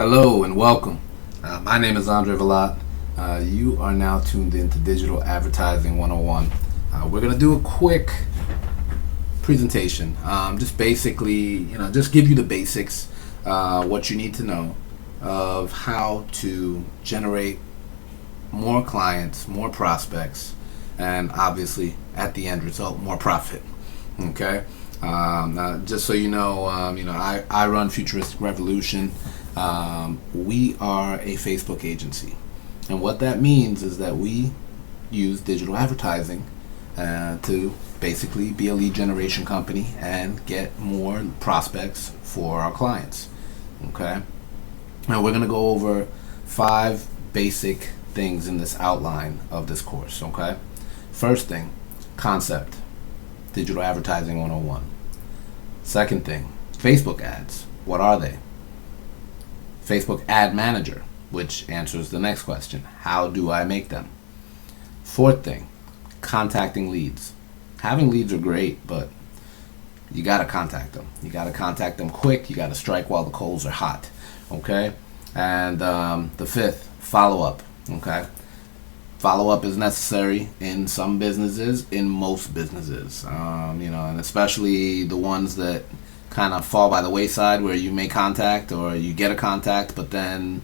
Hello and welcome. My name is Andre Velat. You are now tuned in to Digital Advertising 101. We're going to do a quick presentation. Just basically, just give you the basics, what you need to know of how to generate more clients, more prospects, and obviously at the end result, more profit. Okay? Just so I run Futuristic Revolution. We are a Facebook agency, and what that means is that we use digital advertising to basically be a lead generation company and get more prospects for our clients. Okay, now we're going to go over 5 basic things in this outline of this course. Okay, first thing, concept, digital advertising 101. Second thing, Facebook ads. What are they? Facebook Ad Manager, which answers the next question. How do I make them? Fourth thing, contacting leads. Having leads are great, but you got to contact them. You got to contact them quick. You got to strike while the coals are hot. Okay? And the fifth, follow-up. Okay? Follow-up is necessary in some businesses, in most businesses. And especially the ones that kind of fall by the wayside, where you make contact or you get a contact, but then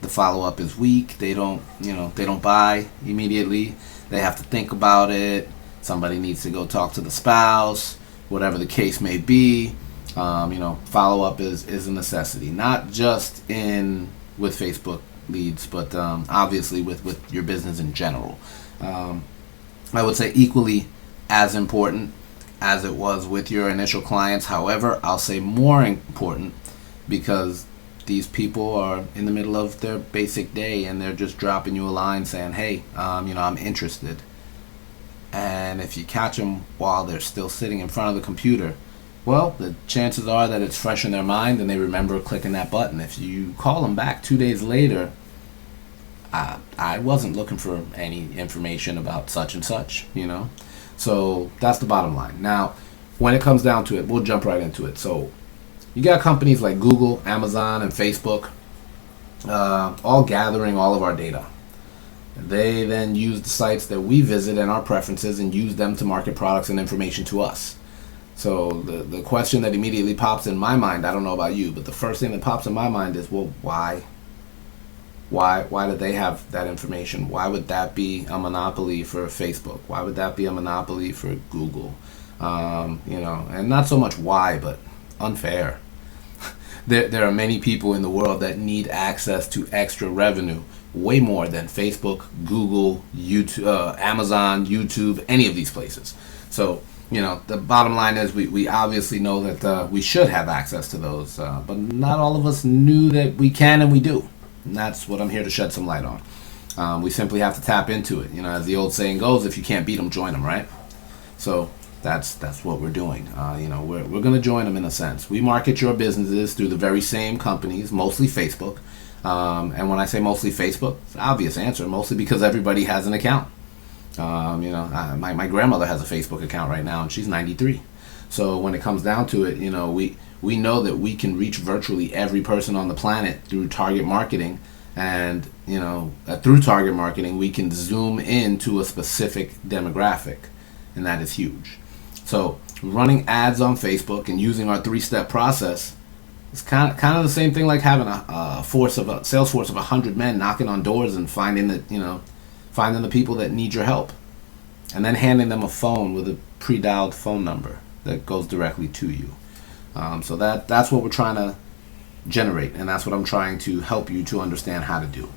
the follow-up is weak. They don't buy immediately. They have to think about it. Somebody needs to go talk to the spouse, whatever the case may be. Follow-up is a necessity, not just with Facebook leads, but obviously with your business in general. I would say equally as important as it was with your initial clients. However, I'll say more important, because these people are in the middle of their basic day and they're just dropping you a line saying, hey, I'm interested. And if you catch them while they're still sitting in front of the computer, well, the chances are that it's fresh in their mind and they remember clicking that button. If you call them back 2 days later, I wasn't looking for any information about such and such, So that's the bottom line. Now, when it comes down to it, we'll jump right into it. So you got companies like Google, Amazon, and Facebook all gathering all of our data. They then use the sites that we visit and our preferences and use them to market products and information to us. So the question that immediately pops in my mind, I don't know about you, but the first thing that pops in my mind is, well, why? Why do they have that information? Why would that be a monopoly for Facebook? Why would that be a monopoly for Google? And not so much why, but unfair. There are many people in the world that need access to extra revenue, way more than Facebook, Google, YouTube, Amazon, YouTube, any of these places. So, the bottom line is we obviously know that we should have access to those, but not all of us knew that we can, and we do. And that's what I'm here to shed some light on. We simply have to tap into it. As the old saying goes, if you can't beat them, join them, right? So that's what we're doing. We're going to join them in a sense. We market your businesses through the very same companies, mostly Facebook. And when I say mostly Facebook, it's an obvious answer, mostly because everybody has an account. My grandmother has a Facebook account right now, and she's 93. So when it comes down to it, we know that we can reach virtually every person on the planet through target marketing, and through target marketing we can zoom into a specific demographic, and that is huge. So running ads on Facebook and using our 3-step process is kind of the same thing like having a sales force of 100 men knocking on doors and finding the people that need your help, and then handing them a phone with a pre-dialed phone number that goes directly to you. So that's what we're trying to generate, and that's what I'm trying to help you to understand how to do.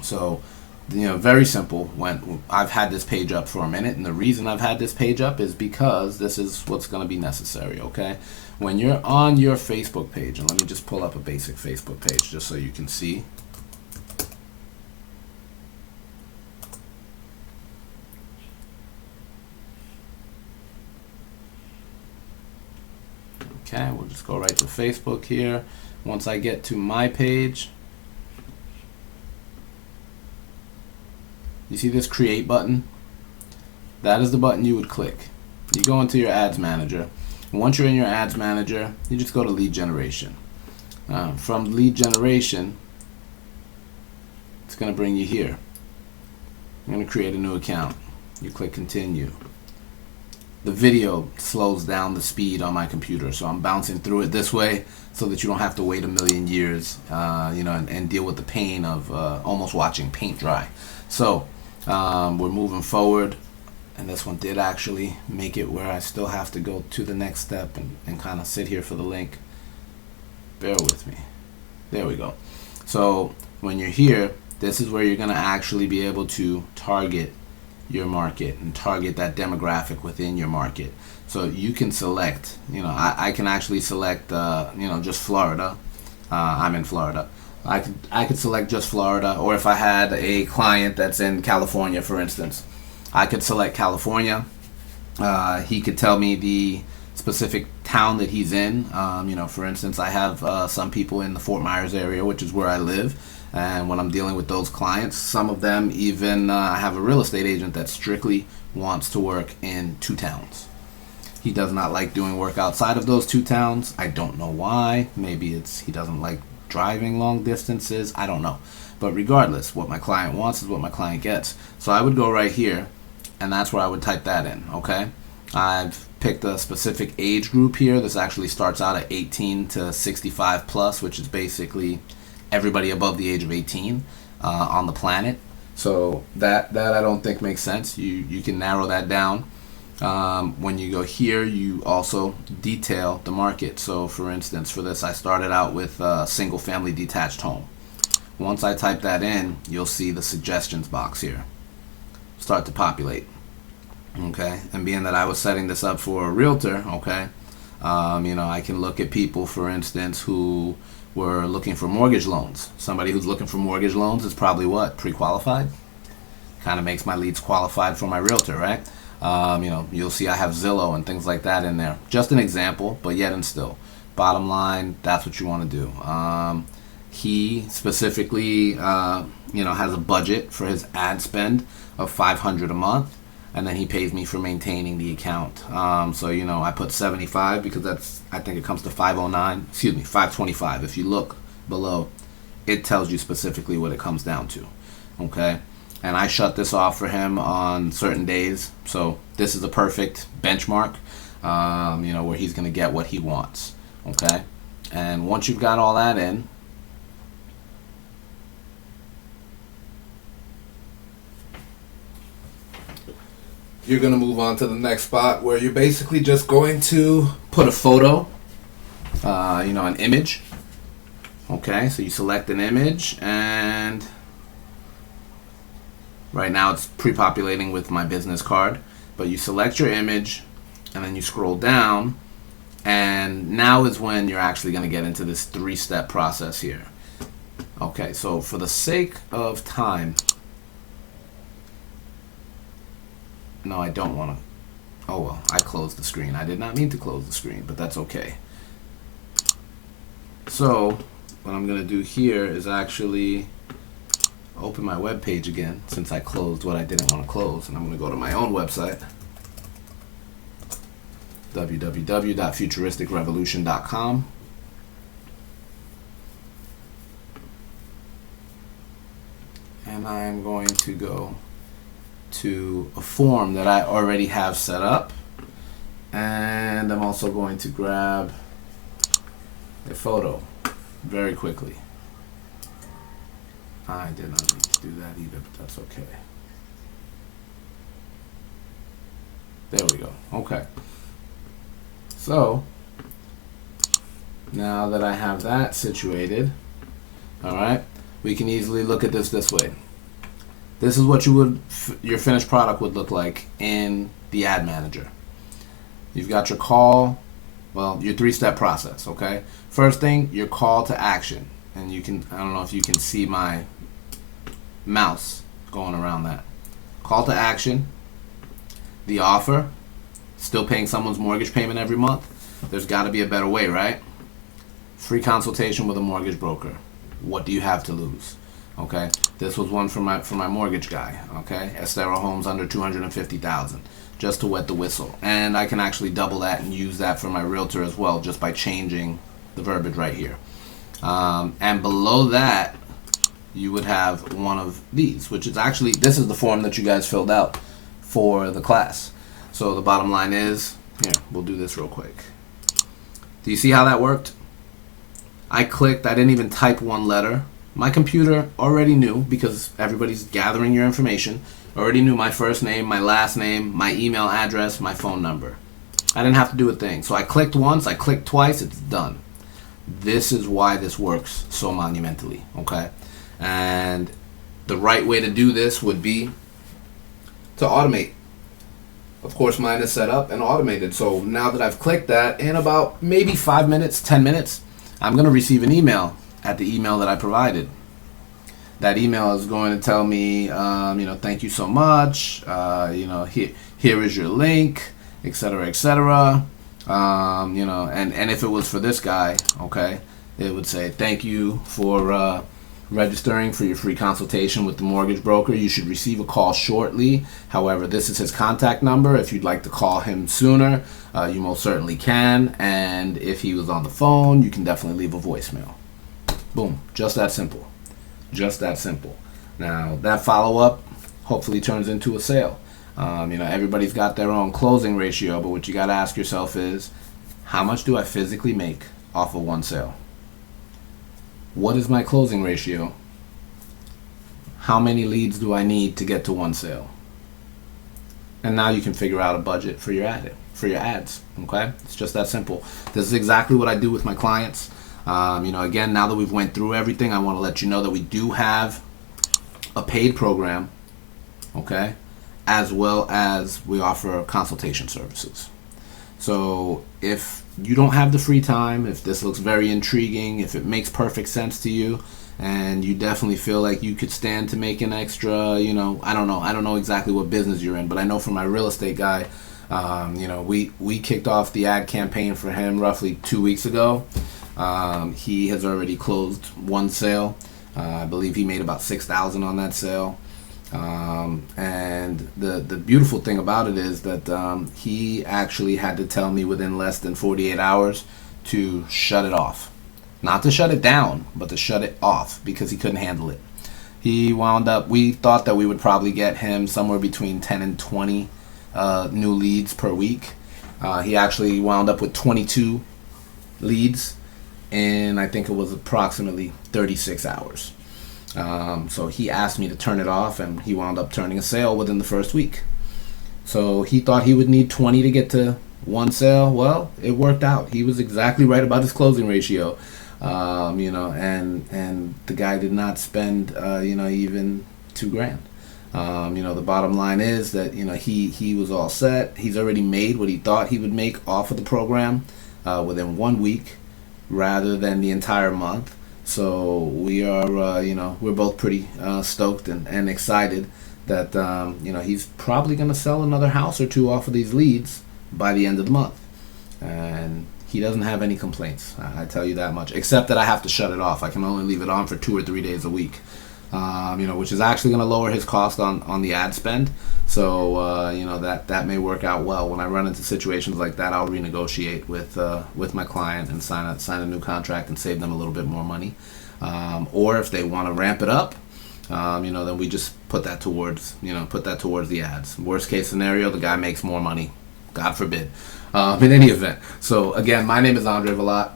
So, very simple. When I've had this page up for a minute, and the reason I've had this page up is because this is what's going to be necessary, okay? When you're on your Facebook page, and let me just pull up a basic Facebook page just so you can see. Okay, we'll just go right to Facebook here. Once I get to my page, you see this create button? That is the button you would click. You go into your ads manager. And once you're in your ads manager, you just go to lead generation. From lead generation, it's going to bring you here. I'm going to create a new account. You click continue. The video slows down the speed on my computer, so I'm bouncing through it this way so that you don't have to wait a million years, and deal with the pain of almost watching paint dry. So we're moving forward, and this one did actually make it where I still have to go to the next step and kind of sit here for the link. Bear with me. There we go. So when you're here, this is where you're going to actually be able to target your market and target that demographic within your market. So you can select, I can actually select, just Florida. I'm in Florida. I could select just Florida, or if I had a client that's in California, for instance, I could select California. He could tell me the specific town that he's in. For instance, I have some people in the Fort Myers area, which is where I live. And when I'm dealing with those clients, some of them even, I have a real estate agent that strictly wants to work in 2 towns. He does not like doing work outside of those 2 towns. I don't know why. Maybe it's he doesn't like driving long distances. I don't know. But regardless, what my client wants is what my client gets. So I would go right here, and that's where I would type that in, okay? I've picked a specific age group here. This actually starts out at 18 to 65 plus, which is basically everybody above the age of 18 on the planet. So that I don't think makes sense. You can narrow that down. When you go here, you also detail the market. So for instance, for this, I started out with a single family detached home. Once I type that in, you'll see the suggestions box here start to populate. Okay, and being that I was setting this up for a realtor, okay, I can look at people, for instance, who were looking for mortgage loans. Somebody who's looking for mortgage loans is probably what? Pre-qualified? Kind of makes my leads qualified for my realtor, right? You'll see I have Zillow and things like that in there. Just an example, but yet and still. Bottom line, that's what you want to do. He specifically, has a budget for his ad spend of $500 a month. And then he pays me for maintaining the account. I put 75 because I think it comes to 525. If you look below, it tells you specifically what it comes down to. Okay? And I shut this off for him on certain days. So this is a perfect benchmark, where he's going to get what he wants. Okay? And once you've got all that in, you're going to move on to the next spot where you're basically just going to put a photo, an image. Okay, so you select an image, and right now it's pre-populating with my business card. But you select your image, and then you scroll down, and now is when you're actually going to get into this 3-step process here. Okay, so for the sake of time, no, I don't want to. Oh, well, I closed the screen. I did not mean to close the screen, but that's okay. So what I'm going to do here is actually open my web page again, since I closed what I didn't want to close. And I'm going to go to my own website, www.futuristicrevolution.com. And I'm going to go to a form that I already have set up, and I'm also going to grab a photo very quickly. I did not need to do that either, but that's okay. There we go. Okay. So now that I have that situated, all right, we can easily look at this way. This is what your finished product would look like in the ad manager. You've got your call, your 3-step process, okay? First thing, your call to action. And I don't know if you can see my mouse going around that. Call to action, the offer, still paying someone's mortgage payment every month. There's got to be a better way, right? Free consultation with a mortgage broker. What do you have to lose? Okay, this was one for my mortgage guy. Okay, Estero Homes under $250,000, just to wet the whistle, and I can actually double that and use that for my realtor as well, just by changing the verbiage right here. And below that, you would have one of these, which is actually, this is the form that you guys filled out for the class. So the bottom line is, here, we'll do this real quick. Do you see how that worked? I clicked, I didn't even type one letter. My computer already knew, because everybody's gathering your information, already knew my first name, my last name, my email address, my phone number. I didn't have to do a thing. So I clicked once, I clicked twice, it's done. This is why this works so monumentally, okay? And the right way to do this would be to automate. Of course, mine is set up and automated. So now that I've clicked that, in about maybe 5 minutes, 10 minutes, I'm going to receive an email at the email that I provided. That email is going to tell me, thank you so much. Here is your link, etc., etc. And if it was for this guy, okay, it would say, thank you for registering for your free consultation with the mortgage broker. You should receive a call shortly. However, this is his contact number. If you'd like to call him sooner, you most certainly can. And if he was on the phone, you can definitely leave a voicemail. Boom. Just that simple. Just that simple. Now, that follow-up hopefully turns into a sale. Everybody's got their own closing ratio, but what you got to ask yourself is, how much do I physically make off of one sale? What is my closing ratio? How many leads do I need to get to one sale? And now you can figure out a budget for your ads. Okay? It's just that simple. This is exactly what I do with my clients. Again, now that we've went through everything, I want to let you know that we do have a paid program, okay, as well as we offer consultation services. So if you don't have the free time, if this looks very intriguing, if it makes perfect sense to you, and you definitely feel like you could stand to make an extra, I don't know exactly what business you're in, but I know for my real estate guy, we kicked off the ad campaign for him roughly 2 weeks ago. He has already closed one sale. I believe he made about $6,000 on that sale. And the beautiful thing about it is that he actually had to tell me within less than 48 hours to shut it off. Not to shut it down, but to shut it off, because he couldn't handle it. He wound up, we thought that we would probably get him somewhere between 10 and 20 new leads per week. He actually wound up with 22 leads in, I think it was approximately 36 hours. So he asked me to turn it off, and he wound up turning a sale within the first week. So he thought he would need 20 to get to one sale. Well, it worked out. He was exactly right about his closing ratio. And the guy did not spend, even $2,000. The bottom line is that, he was all set. He's already made what he thought he would make off of the program within 1 week rather than the entire month. So we are, we're both pretty stoked and excited that, he's probably going to sell another house or two off of these leads by the end of the month. And he doesn't have any complaints, I tell you that much, except that I have to shut it off. I can only leave it on for 2 or 3 days a week, which is actually going to lower his cost on the ad spend. So, that may work out well. When I run into situations like that, I'll renegotiate with my client and sign a new contract and save them a little bit more money. Or if they want to ramp it up, then we just put that towards the ads. Worst case scenario, the guy makes more money. God forbid. In any event. So again, my name is Andre Velat.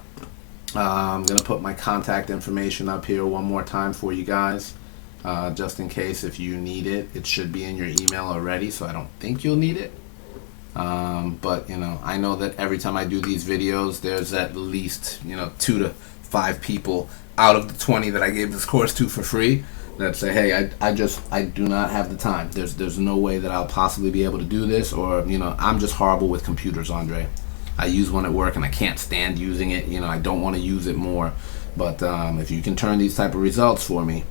I'm going to put my contact information up here one more time for you guys. Just in case if you need it. It should be in your email already, so I don't think you'll need it. But I know that every time I do these videos, there's at least 2 to 5 people out of the 20 that I gave this course to for free that say, hey, I do not have the time. There's no way that I'll possibly be able to do this, or I'm just horrible with computers, Andre. I use one at work and I can't stand using it. I don't want to use it more. But if you can turn these type of results for me,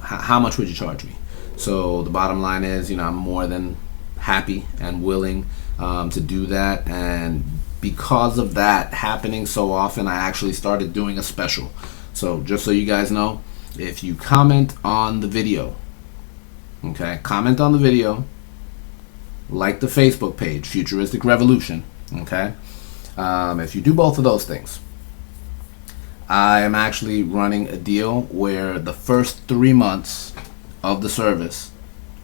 how much would you charge me? So the bottom line is, I'm more than happy and willing to do that. And because of that happening so often, I actually started doing a special. So just so you guys know, if you comment on the video, okay, comment on the video, like the Facebook page, Futuristic Revolution, okay, if you do both of those things, I am actually running a deal where the first 3 months of the service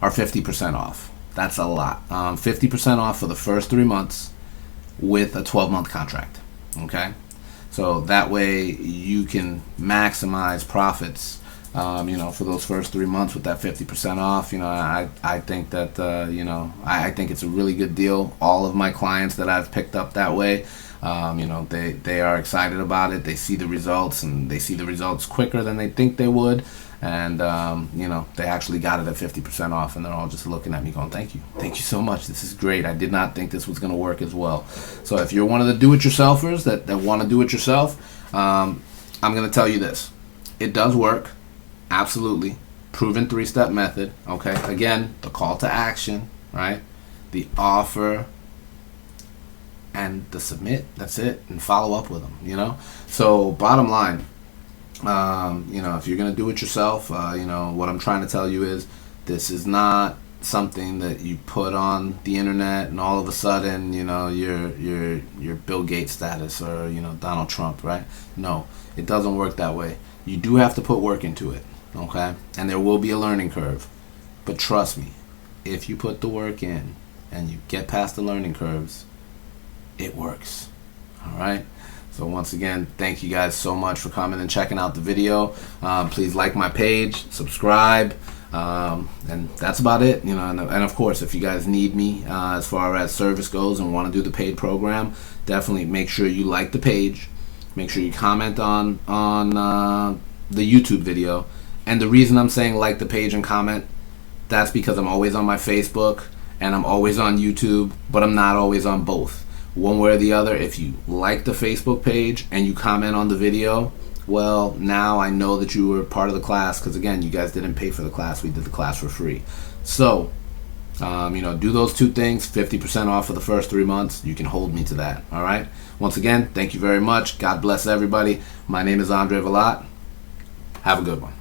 are 50% off. That's a lot. 50% off for the first 3 months with a 12-month contract. Okay? So that way you can maximize profits, for those first 3 months with that 50% off. I think that, I think it's a really good deal. All of my clients that I've picked up that way, they are excited about it. They see the results, and they see the results quicker than they think they would. And, they actually got it at 50% off, and they're all just looking at me going, thank you so much. This is great. I did not think this was going to work as well. So if you're one of the do-it-yourselfers that want to do it yourself, I'm going to tell you this. It does work. Absolutely. Proven 3-step method. Okay. Again, the call to action, right? The offer and the submit. That's it. And follow up with them, So bottom line, if you're going to do it yourself, what I'm trying to tell you is this is not something that you put on the internet and all of a sudden, you're Bill Gates status or, Donald Trump, right? No, it doesn't work that way. You do have to put work into it, okay? And there will be a learning curve. But trust me, if you put the work in and you get past the learning curves, it works, all right? So once again, thank you guys so much for coming and checking out the video. Please like my page, subscribe, and that's about it. And of course, if you guys need me as far as service goes and want to do the paid program, definitely make sure you like the page. Make sure you comment on the YouTube video. And the reason I'm saying like the page and comment, that's because I'm always on my Facebook and I'm always on YouTube, but I'm not always on both. One way or the other, if you like the Facebook page and you comment on the video, well, now I know that you were part of the class, because again, you guys didn't pay for the class. We did the class for free. So, do those two things, 50% off for the first 3 months. You can hold me to that, all right? Once again, thank you very much. God bless everybody. My name is Andre Vilat. Have a good one.